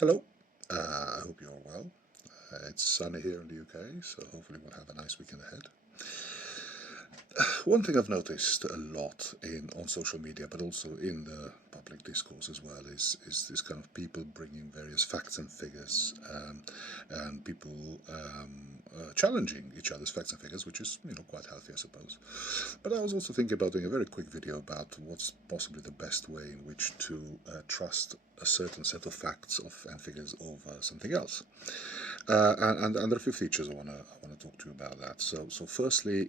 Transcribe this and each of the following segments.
Hello, I hope you're well. It's sunny here in the UK, so hopefully we'll have a nice weekend ahead. One thing I've noticed a lot in on social media, but also in the public discourse as well, is this kind of people bringing various facts and figures, and people challenging each other's facts and figures, which is quite healthy, I suppose. But I was also thinking about doing a very quick video about what's possibly the best way in which to trust a certain set of facts and figures over something else. And there are a few features I wanna talk to you about that. So firstly,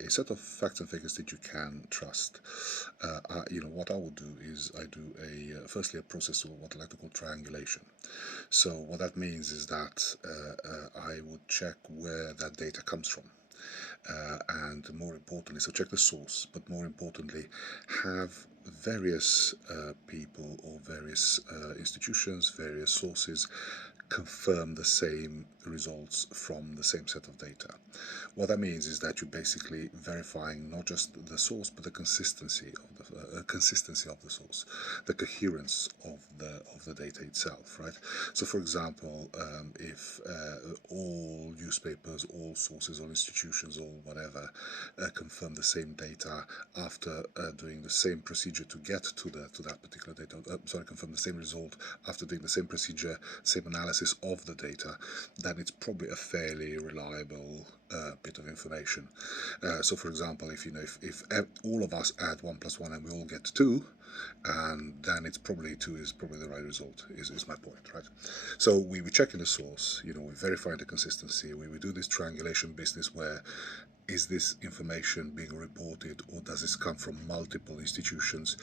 a set of facts and figures that you can trust. What I will do is I do firstly a process of what I like to call triangulation. So what that means is that I would check where that data comes from. And more importantly, so check the source, but more importantly, have various people or various institutions, various sources confirm the same results from the same set of data. What that means is that you're basically verifying not just the source, but the consistency of the source, the coherence of the data itself, right? So, for example, if all newspapers, all sources, all institutions, all whatever confirm the same data after doing the same procedure to get to that particular data, confirm the same result after doing the same procedure, same analysis of the data, then it's probably a fairly reliable bit of information. So, for example, if all of us add 1 plus 1 and we all get 2, and then it's probably 2 is probably the right result. Is my point, right? So we check in the source. We verify the consistency. We do this triangulation business where is this information being reported, or does this come from multiple institutions?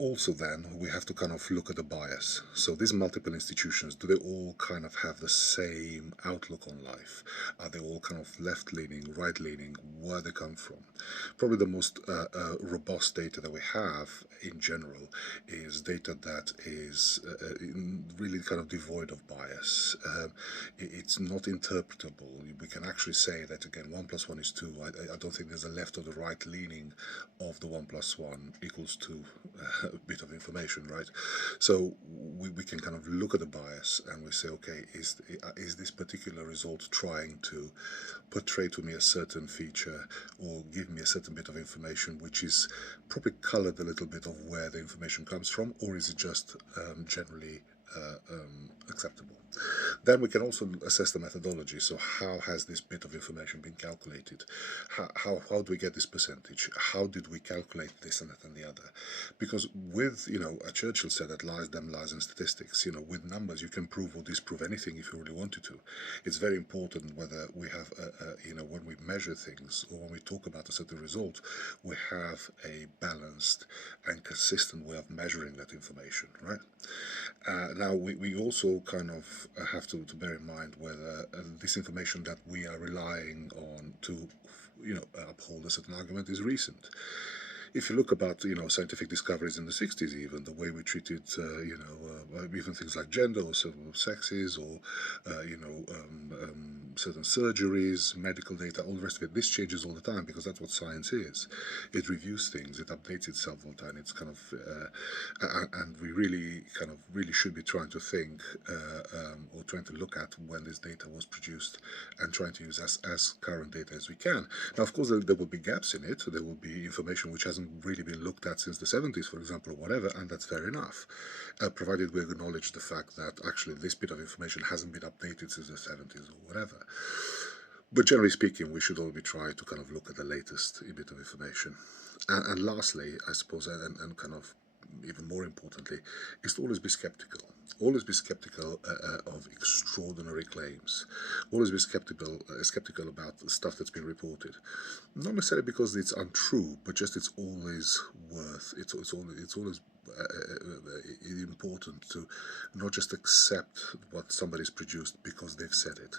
Also, then we have to kind of look at the bias. So these multiple institutions, do they all kind of have the same outlook on life? Are they all kind of left-leaning, right-leaning? Where they come from? Probably the most robust data that we have in general is data that is really kind of devoid of bias. It's not interpretable. We can actually say that again, 1 plus 1 is 2. I don't think there's a left or the right leaning of the 1 plus 1 equals 2 bit of information, right? So we can kind of look at the bias and we say, okay, is this particular result trying to portray to me a certain feature or give me a certain bit of information which is probably colored a little bit of where the information comes from, or is it just generally acceptable? Then we can also assess the methodology. So how has this bit of information been calculated? How do we get this percentage? How did we calculate this and that and the other? Because with, Churchill said that lies in statistics. With numbers you can prove or disprove anything if you really wanted to. It's very important whether we have, when we measure things or when we talk about a certain result, we have a balanced and consistent way of measuring that information, right? Now, we also kind of have to bear in mind whether this information that we are relying on to, uphold a certain argument is recent. If you look about scientific discoveries in the 60s, even the way we treated even things like gender or certain sexes or certain surgeries, medical data, all the rest of it, this changes all the time because that's what science is. It reviews things, it updates itself all the time. It's kind of and we really should be trying to think or trying to look at when this data was produced and trying to use as current data as we can. Now, of course, there will be gaps in it. There will be information which hasn't really been looked at since the 70s, for example, or whatever, and that's fair enough, provided we acknowledge the fact that actually this bit of information hasn't been updated since the 70s or whatever. But generally speaking, we should all be trying to kind of look at the latest bit of information. And lastly, I suppose, and kind of even more importantly, is to always be skeptical. Always be skeptical of extraordinary claims. Always be skeptical about the stuff that's been reported. Not necessarily because it's untrue, but just it's always worth. It's always important to not just accept what somebody's produced because they've said it,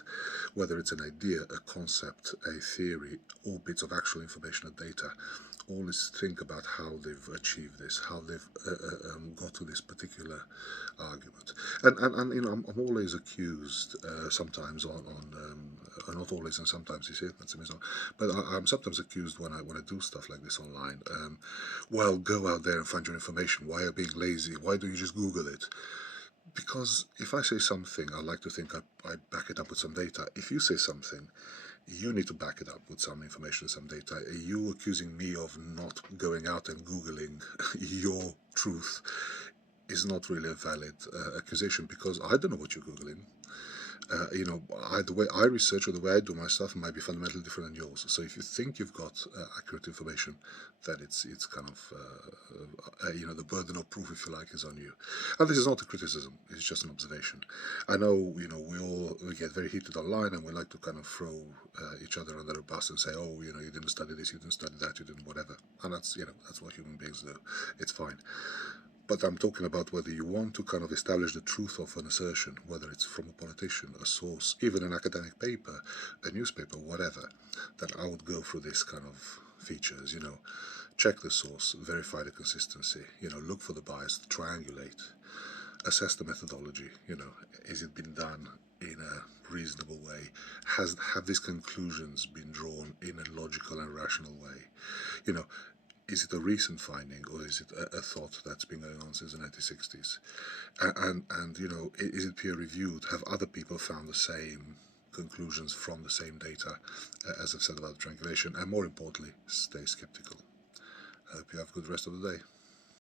whether it's an idea, a concept, a theory, or bits of actual information or data. Always think about how they've achieved this, how they've got to this particular argument. And I'm always accused sometimes not always, and sometimes you see it, that's a mistake. But I'm sometimes accused when I do stuff like this online. Well, go out there and find your information. Why are you being lazy? Why don't you just Google it? Because if I say something, I like to think I back it up with some data. If you say something, you need to back it up with some information, some data. You accusing me of not going out and Googling your truth is not really a valid accusation, because I don't know what you're Googling. The way I research or the way I do my stuff might be fundamentally different than yours. So if you think you've got accurate information, then it's kind of the burden of proof, if you like, is on you. And this is not a criticism; it's just an observation. I know we get very heated online, and we like to kind of throw each other under a bus and say, oh, you didn't study this, you didn't study that, you didn't whatever, and that's what human beings do. It's fine. But I'm talking about whether you want to kind of establish the truth of an assertion, whether it's from a politician, a source, even an academic paper, a newspaper, whatever, then I would go through this kind of features, check the source, verify the consistency, look for the bias, triangulate, assess the methodology, is it been done in a reasonable way? Have these conclusions been drawn in a logical and rational way? You know, is it a recent finding, or is it a thought that's been going on since the 1960s? And is it peer reviewed? Have other people found the same conclusions from the same data, as I've said about triangulation? And more importantly, stay skeptical. I hope you have a good rest of the day.